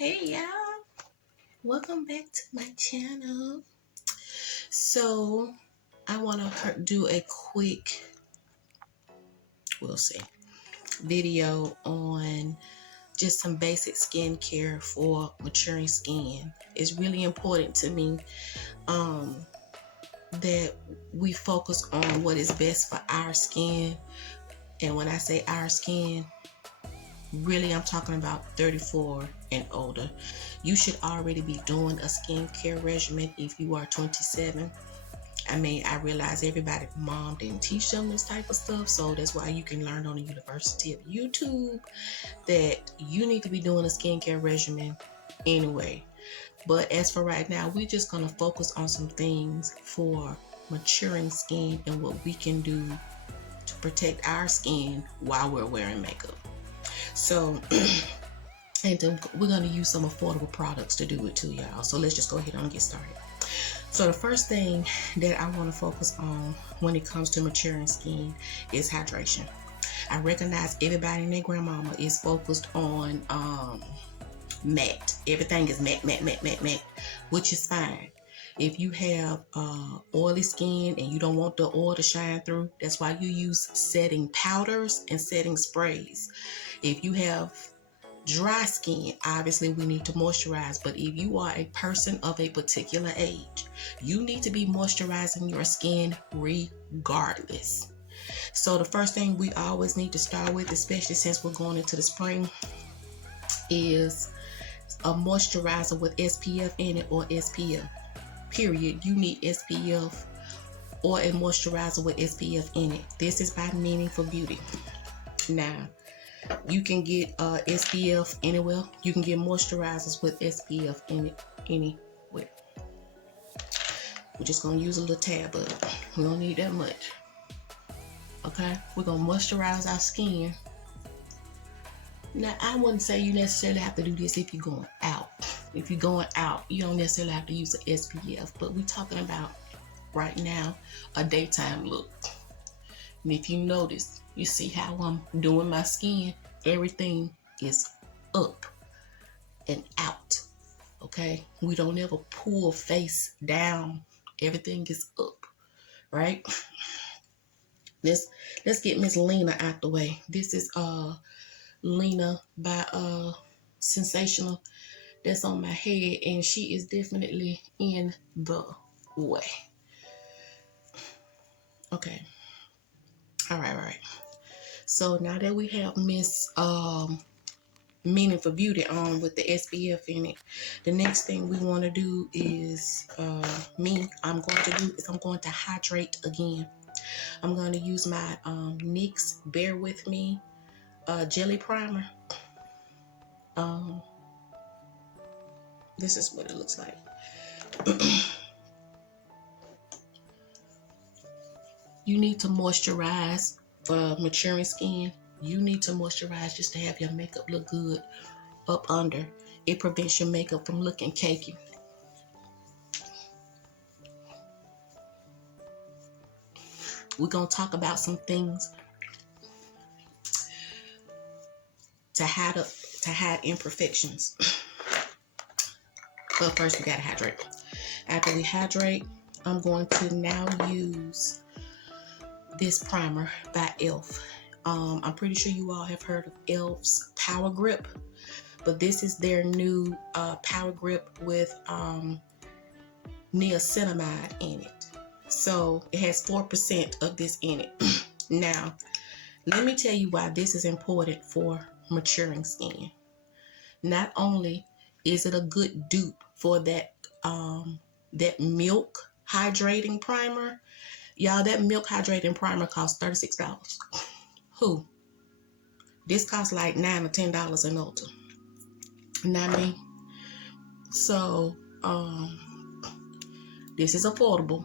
Hey y'all, welcome back to my channel. So I want to do a quick, we'll see, video on just some basic skincare for maturing skin. It's really important to me that we focus on what is best for our skin. And when I say our skin, really I'm talking about 34 and older. You should already be doing a skincare regimen if you are 27. I mean, I realize everybody mom didn't teach them this type of stuff, so that's why you can learn on the University of YouTube that you need to be doing a skincare regimen anyway. But as for right now, we're just going to focus on some things for maturing skin and what we can do to protect our skin while we're wearing makeup. So, we're going to use some affordable products to do it too, y'all. So let's just go ahead and get started. So the first thing that I want to focus on when it comes to maturing skin is hydration. I recognize everybody and their grandmama is focused on matte. Everything is matte, which is fine. If you have oily skin and you don't want the oil to shine through, that's why you use setting powders and setting sprays. If you have dry skin, obviously we need to moisturize, but if you are a person of a particular age, you need to be moisturizing your skin regardless. So the first thing we always need to start with, especially since we're going into the spring, is a moisturizer with SPF in it, or SPF period. You need SPF or a moisturizer with SPF in it. This is by Meaningful Beauty. Now you can get SPF anywhere. You can get moisturizers with SPF in it anywhere. We're just gonna use a little tad, but we don't need that much. Okay, we're gonna moisturize our skin. Now, I wouldn't say you necessarily have to do this if you're going out. If you're going out, you don't necessarily have to use an SPF, but we're talking about right now a daytime look. And if you notice, you see how I'm doing my skin, everything is up and out. Okay, we don't ever pull face down. Everything is up, right? Let's get Miss Lena out the way. This is Lena by Sensational. That's on my head, and she is definitely in the way. Okay. All right. So now that we have Miss Meaningful Beauty on with the SPF in it, the next thing we want to do is I'm going to hydrate again. I'm going to use my NYX Bear With Me jelly primer. This is what it looks like. You need to moisturize for maturing skin. You need to moisturize just to have your makeup look good up under. It prevents your makeup from looking cakey. We're going to talk about some things to hide imperfections. But first we got to hydrate. After we hydrate, I'm going to now use this primer by e.l.f. I'm pretty sure you all have heard of e.l.f.'s Power Grip, but this is their new Power Grip with niacinamide in it. So it has 4% of this in it. Now, let me tell you why this is important for maturing skin. Not only is it a good dupe for that milk hydrating primer. Y'all, that milk hydrating primer costs $36. Who? This costs like $9 or $10 in Ulta. You know what I mean? So, this is affordable.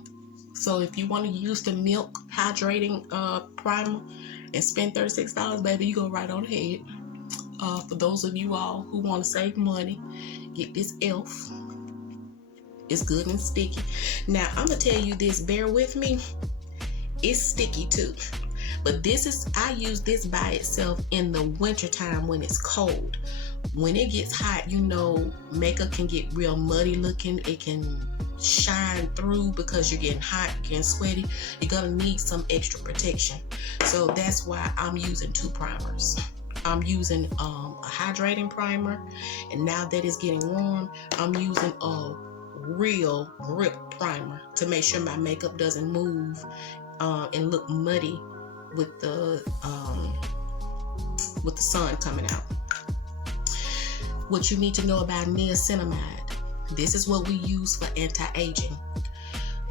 So if you want to use the milk hydrating primer and spend $36, baby, you go right on ahead. For those of you all who want to save money, get this e.l.f. It's good and sticky. Now, I'm going to tell you this, bear with me. It's sticky too. But I use this by itself in the winter time when it's cold. When it gets hot, you know, makeup can get real muddy looking. It can shine through because you're getting hot, getting sweaty. You're gonna need some extra protection. So that's why I'm using 2 primers. I'm using a hydrating primer, and now that it's getting warm, I'm using a real grip primer to make sure my makeup doesn't move and look muddy with the sun coming out. What you need to know about niacinamide. This is what we use for anti-aging.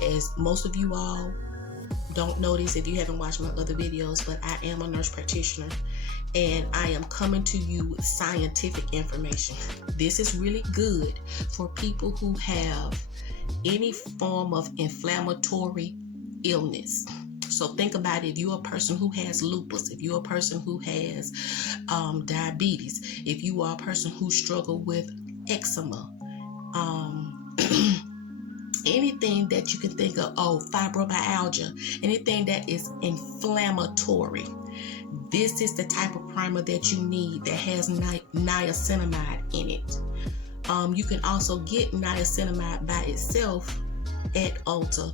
As most of you all don't know this if you haven't watched my other videos, but I am a nurse practitioner and I am coming to you with scientific information. This is really good for people who have any form of inflammatory illness. So think about it. If you're a person who has lupus, if you're a person who has diabetes, if you are a person who struggle with eczema, anything that you can think of, fibromyalgia, anything that is inflammatory, this is the type of primer that you need that has niacinamide in it. You can also get niacinamide by itself at Ulta,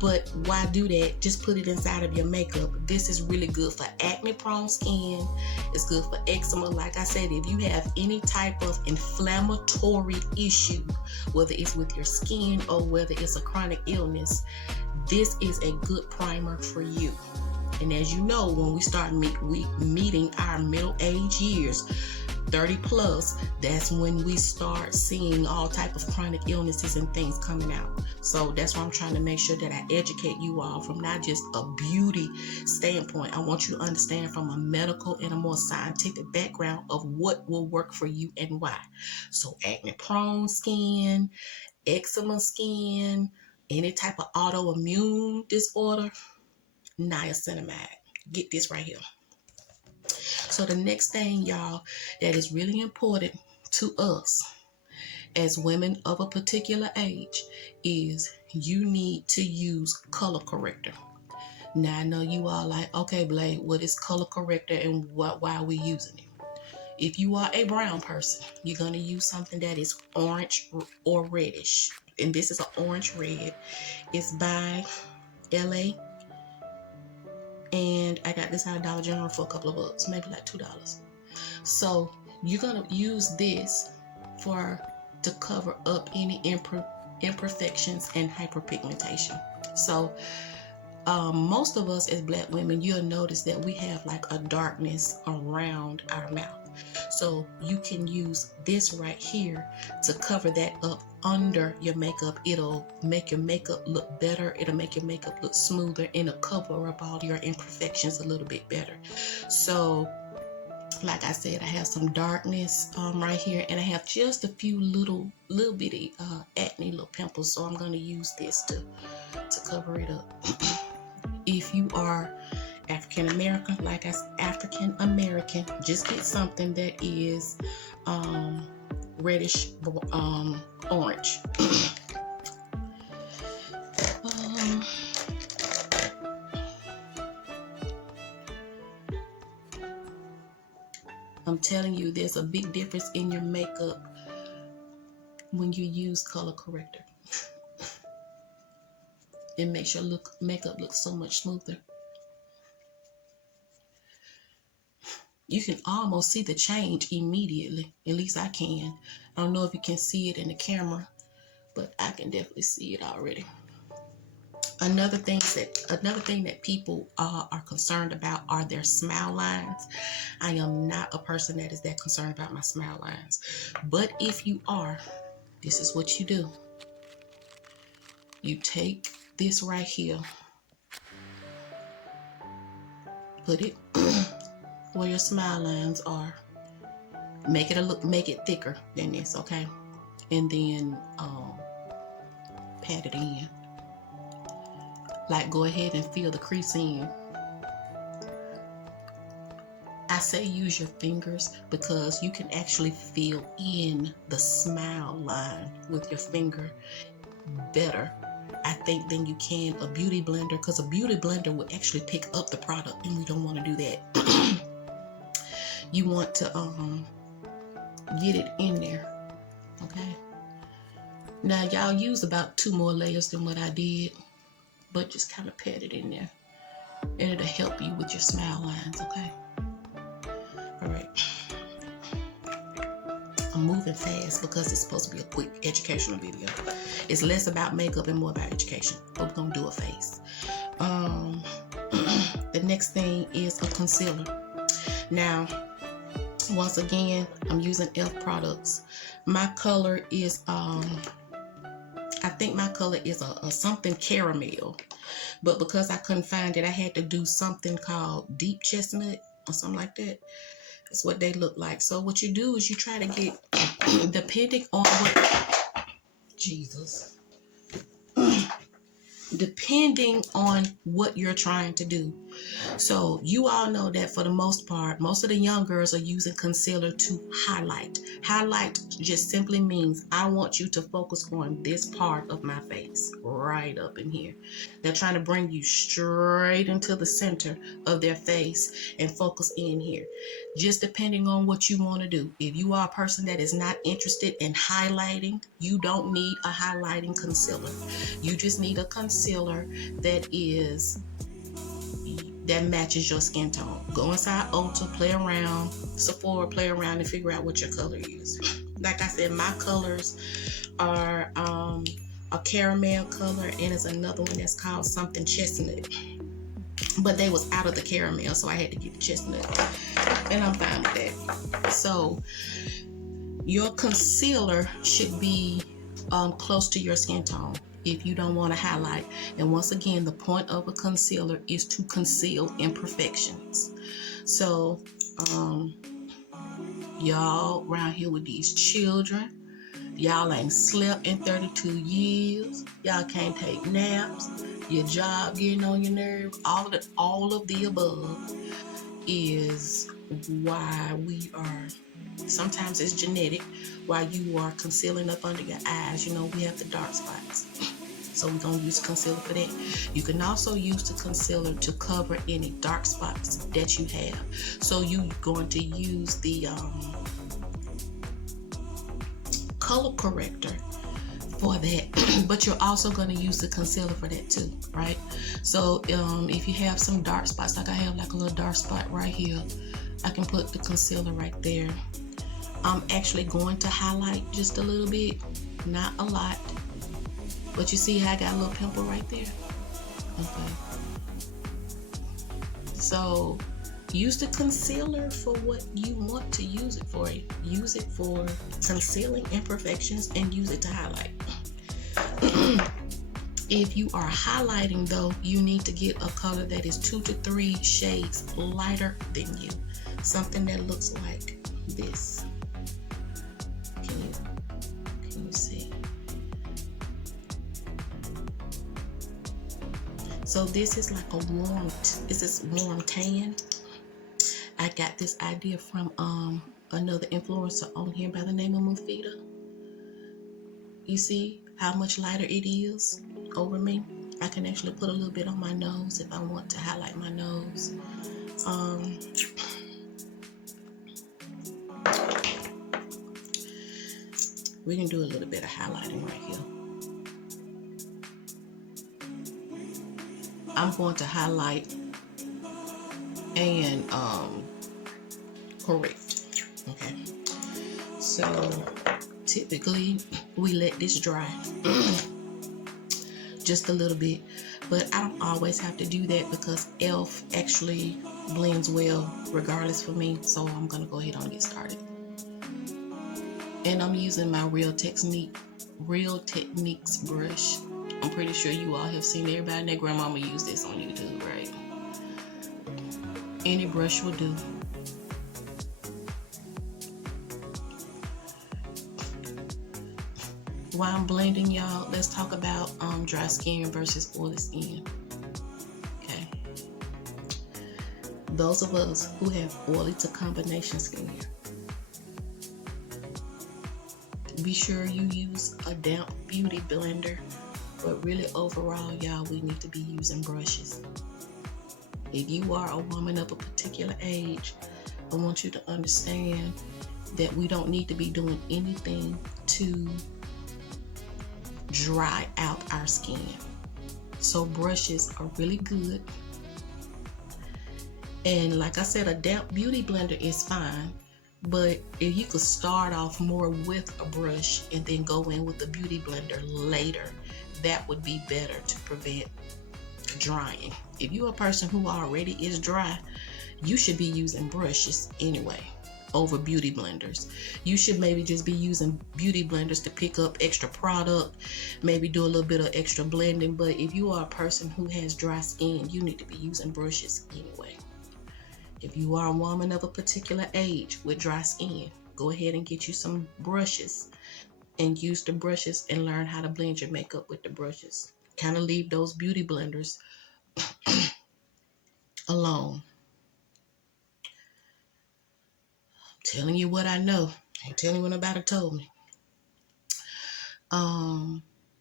but why do that? Just put it inside of your makeup. This is really good for acne prone skin. It's good for eczema. Like I said, if you have any type of inflammatory issue, whether it's with your skin or whether it's a chronic illness, this is a good primer for you. And as you know, when we start meeting our middle age years, 30 plus, that's when we start seeing all type of chronic illnesses and things coming out. So that's why I'm trying to make sure that I educate you all from not just a beauty standpoint. I want you to understand from a medical and a more scientific background of what will work for you and why. So acne prone skin, eczema skin, any type of autoimmune disorder, niacinamide. Get this right here. So the next thing, y'all, that is really important to us as women of a particular age is you need to use color corrector. Now I know you all like, okay, Blade, what is color corrector and why are we using it? If you are a brown person, you're going to use something that is orange or reddish. And this is an orange red. It's by LA. And I got this at Dollar General for a couple of bucks, maybe like $2. So you're gonna use this to cover up any imperfections and hyperpigmentation. So most of us as Black women, you'll notice that we have like a darkness around our mouth. So you can use this right here to cover that up under your makeup. It'll make your makeup look better. It'll make your makeup look smoother, and it'll cover up all your imperfections a little bit better. So like I said, I have some darkness right here, and I have just a few little bitty acne little pimples. So I'm going to use this to cover it up. If you are African American, just get something that is reddish orange. I'm telling you, there's a big difference in your makeup when you use color corrector. It makes your makeup look so much smoother. You can almost see the change immediately. At least I can. I don't know if you can see it in the camera, but I can definitely see it already. Another thing that people are concerned about are their smile lines. I am not a person that is that concerned about my smile lines. But if you are, this is what you do. You take this right here, put it where your smile lines are. Make it thicker than this, okay? And then pat it in. Like, go ahead and fill the crease in. I say use your fingers because you can actually fill in the smile line with your finger better I think, than you can a beauty blender, because a beauty blender will actually pick up the product, and we don't want to do that. You want to get it in there. Okay. Now y'all use about 2 more layers than what I did, but just kind of pat it in there, and it'll help you with your smile lines. Okay. All right. I'm moving fast because it's supposed to be a quick educational video. It's less about makeup and more about education, but we're gonna do a face. The next thing is a concealer. Now, once again, I'm using e.l.f. products. My color is I think my color is a something caramel, but because I couldn't find it, I had to do something called deep chestnut or something like that. That's what they look like. So what you do is you try to get, depending on what, Jesus, depending on what you're trying to do. So you all know that for the most part, most of the young girls are using concealer to highlight. Highlight just simply means I want you to focus on this part of my face, right up in here. They're trying to bring you straight into the center of their face and focus in here. Just depending on what you want to do. If you are a person that is not interested in highlighting, you don't need a highlighting concealer. You just need a concealer that matches your skin tone. Go inside Ulta, play around, Sephora, play around and figure out what your color is. Like I said, my colors are a caramel color, and it's another one that's called something chestnut. But they was out of the caramel, so I had to get the chestnut. And I'm fine with that. So your concealer should be close to your skin tone if you don't want to highlight. And once again, the point of a concealer is to conceal imperfections. So y'all around here with these children, y'all ain't slept in 32 years, y'all can't take naps, your job getting on your nerves, all of the above is why we are, sometimes it's genetic, why you are concealing up under your eyes. You know, we have the dark spots. So we're going to use concealer for that. You can also use the concealer to cover any dark spots that you have. So you're going to use the color corrector for that, but you're also going to use the concealer for that too, right? So if you have some dark spots, like I have like a little dark spot right here, I can put the concealer right there. I'm actually going to highlight just a little bit, not a lot, but you see how I got a little pimple right there? Okay. So use the concealer for what you want to use it for. Use it for concealing imperfections and use it to highlight. If you are highlighting though, you need to get a color that is 2 to 3 shades lighter than you. Something that looks like this. Can you see? So this is like a warm tan. I got this idea from another influencer on here by the name of Mufida. You see how much lighter it is over me? I can actually put a little bit on my nose if I want to highlight my nose. We can do a little bit of highlighting right here. I'm going to highlight and correct. Okay. So typically we let this dry just a little bit, but I don't always have to do that because e.l.f. actually blends well regardless for me. So I'm gonna go ahead and get started. And I'm using my Real Techniques brush. I'm pretty sure you all have seen everybody and their grandmama use this on YouTube, right? Any brush will do. While I'm blending, y'all, let's talk about dry skin versus oily skin. Okay. Those of us who have oily to combination skin, be sure you use a damp beauty blender But really overall, y'all, we need to be using brushes. If you are a woman of a particular age, I want you to understand that we don't need to be doing anything to dry out our skin. So brushes are really good. And like I said, a damp beauty blender is fine. But if you could start off more with a brush and then go in with the beauty blender later, that would be better to prevent drying. If you're a person who already is dry, you should be using brushes anyway over beauty blenders. You should maybe just be using beauty blenders to pick up extra product, maybe do a little bit of extra blending. But if you are a person who has dry skin, you need to be using brushes anyway. If you are a woman of a particular age with dry skin, go ahead and get you some brushes and use the brushes and learn how to blend your makeup with the brushes. Kind of leave those beauty blenders alone. I'm telling you what I know. I ain't telling you what nobody told me.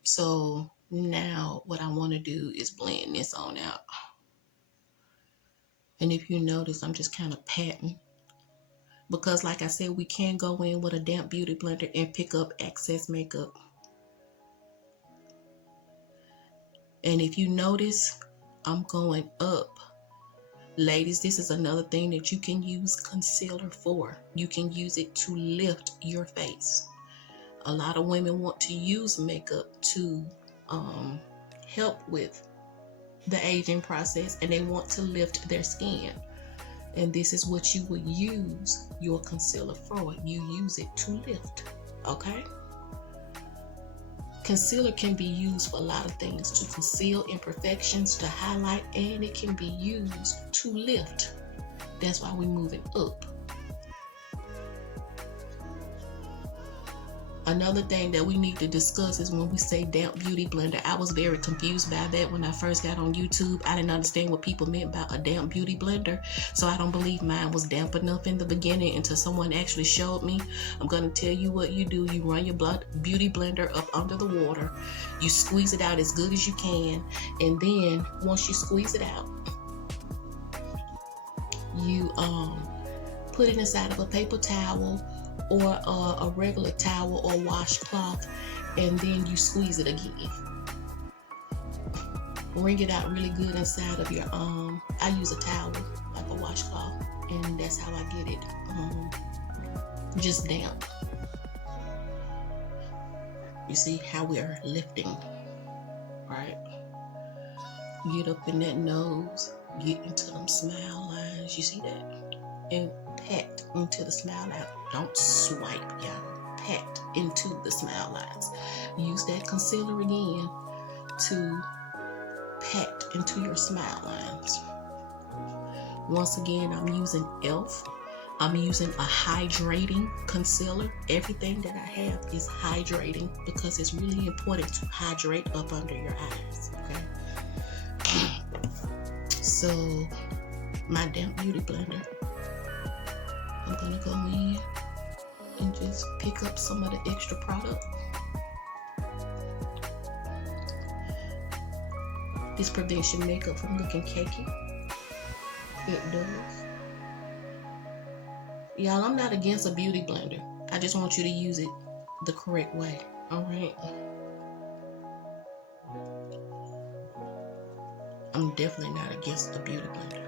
So now what I want to do is blend this on out. And if you notice, I'm just kind of patting. Because like I said, we can go in with a damp beauty blender and pick up excess makeup. And if you notice, I'm going up. Ladies, this is another thing that you can use concealer for. You can use it to lift your face. A lot of women want to use makeup to help with the aging process, and they want to lift their skin. And this is what you would use your concealer for. You use it to lift, okay? Concealer can be used for a lot of things, to conceal imperfections, to highlight, and it can be used to lift. That's why we're moving up. Another thing that we need to discuss is when we say damp beauty blender. I was very confused by that when I first got on YouTube. I didn't understand what people meant by a damp beauty blender. So I don't believe mine was damp enough in the beginning until someone actually showed me. I'm going to tell you what you do. You run your beauty blender up under the water. You squeeze it out as good as you can. And then once you squeeze it out, you put it inside of a paper towel or a regular towel or washcloth, and then you squeeze it again. Wring it out really good inside of your I use a towel like a washcloth, and that's how I get it just damp. You see how we are lifting, right? Get up in that nose, get into them smile lines. You see that? And pat into the smile line. Don't swipe, y'all. Pat into the smile lines. Use that concealer again to pat into your smile lines. Once again, I'm using e.l.f. I'm using a hydrating concealer. Everything that I have is hydrating because it's really important to hydrate up under your eyes, okay? So, my damp beauty blender, I'm gonna go in and just pick up some of the extra product. This prevents your makeup from looking cakey. It does. Y'all, I'm not against a beauty blender. I just want you to use it the correct way, all right? I'm definitely not against a beauty blender.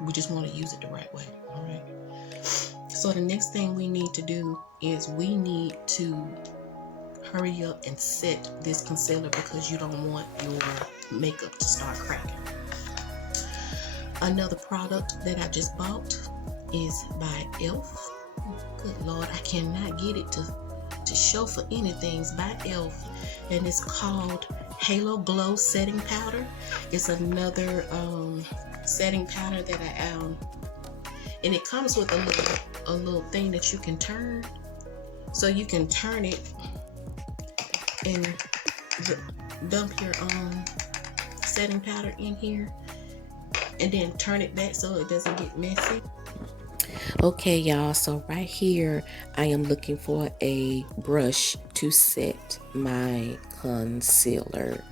We just want to use it the right way, all right? So the next thing we need to do is we need to hurry up and set this concealer because you don't want your makeup to start cracking. Another product that I just bought is by e.l.f. Good Lord, I cannot get it to show for anything. It's by e.l.f. and it's called Halo Glow Setting Powder. It's another setting powder that and it comes with a little thing that you can turn. So you can turn it and dump your setting powder in here and then turn it back so it doesn't get messy. Okay, y'all, so right here, I am looking for a brush to set my concealer.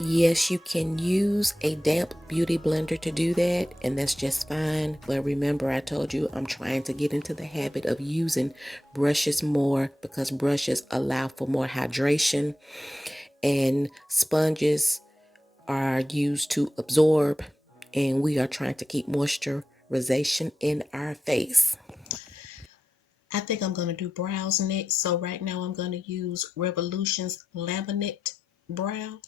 Yes, you can use a damp beauty blender to do that, and that's just fine. But remember, I told you I'm trying to get into the habit of using brushes more because brushes allow for more hydration, and sponges are used to absorb, and we are trying to keep moisturization in our face. I think I'm going to do brows next. So right now I'm going to use Revolution's Laminate Brow.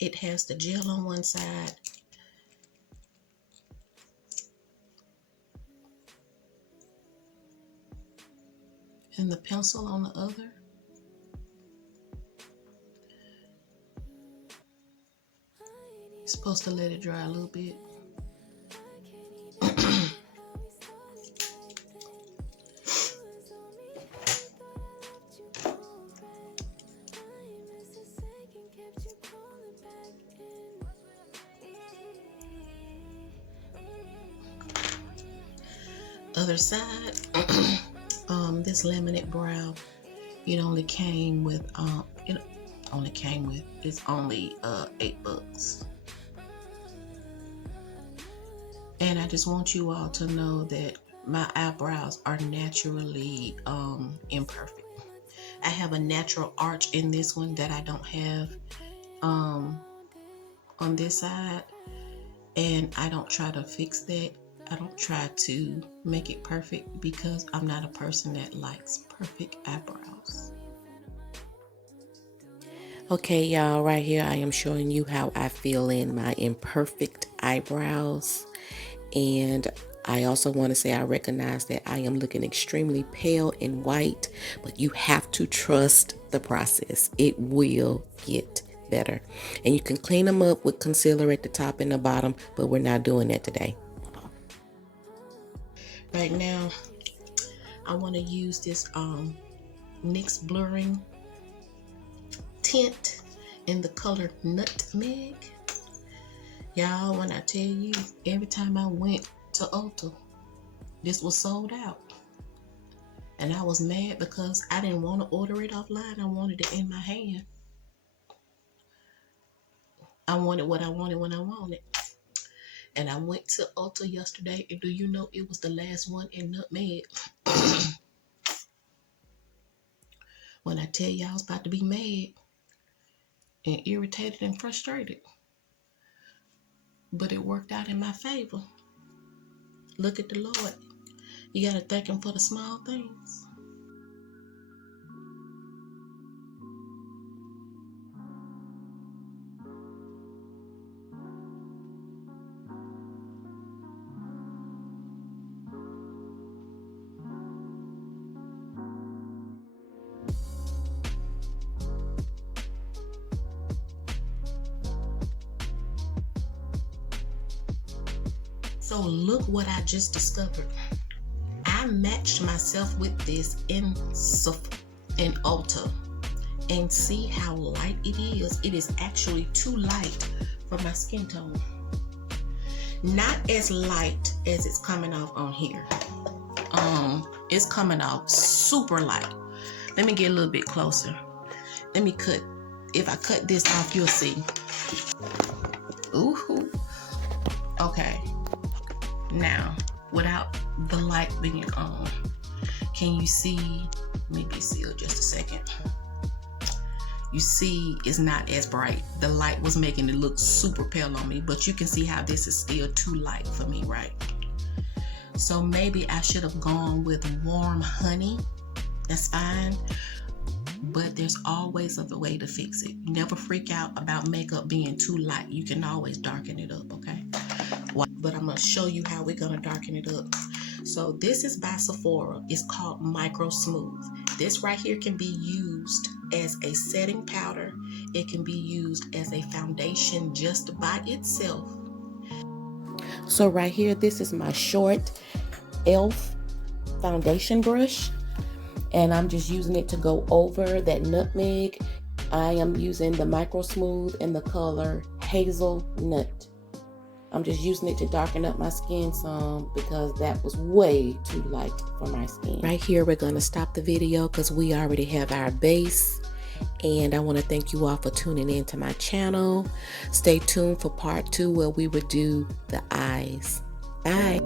It has the gel on one side and the pencil on the other. You're supposed to let it dry a little bit. Other side. This laminate brow, it only came with it's only $8. And I just want you all to know that my eyebrows are naturally imperfect. I have a natural arch in this one that I don't have um on this side, and I don't try to fix that. I don't try to make it perfect because I'm not a person that likes perfect eyebrows. Okay, y'all, right here I am showing you how I fill in my imperfect eyebrows. And I also want to say I recognize that I am looking extremely pale and white, but you have to trust the process. It will get better. And you can clean them up with concealer at the top and the bottom, but we're not doing that today. Right now, I want to use this NYX blurring tint in the color Nutmeg. Y'all, when I tell you, every time I went to Ulta, this was sold out. And I was mad because I didn't want to order it offline. I wanted it in my hand. I wanted what I wanted when I wanted. And I went to Ulta yesterday, and do you know it was the last one in Nutmeg? When I tell you I was about to be mad and irritated and frustrated, but it worked out in my favor. Look at the Lord. You got to thank Him for the small things. So look what I just discovered. I matched myself with this in Ulta, and see how light it is. It is actually too light for my skin tone. Not as light as it's coming off on here. It's coming off super light. Let me get a little bit closer. Let me cut. If I cut this off, you'll see. Ooh. Okay. Now, without the light being on, can you see? Maybe seal just a second. You see it's not as bright. The light was making it look super pale on me, but you can see how this is still too light for me, right? So maybe I should have gone with warm honey. That's fine, but there's always a way to fix it. Never freak out about makeup being too light. You can always darken it up, okay? But I'm gonna show you how we're gonna darken it up. So this is by Sephora. It's called Micro Smooth. This right here can be used as a setting powder. It can be used as a foundation just by itself. So right here, this is my short e.l.f. foundation brush, and I'm just using it to go over that nutmeg. I am using the Micro Smooth in the color Hazelnut. I'm just using it to darken up my skin some because that was way too light for my skin. Right here, we're going to stop the video because we already have our base. And I want to thank you all for tuning in to my channel. Stay tuned for part 2 where we would do the eyes. Bye.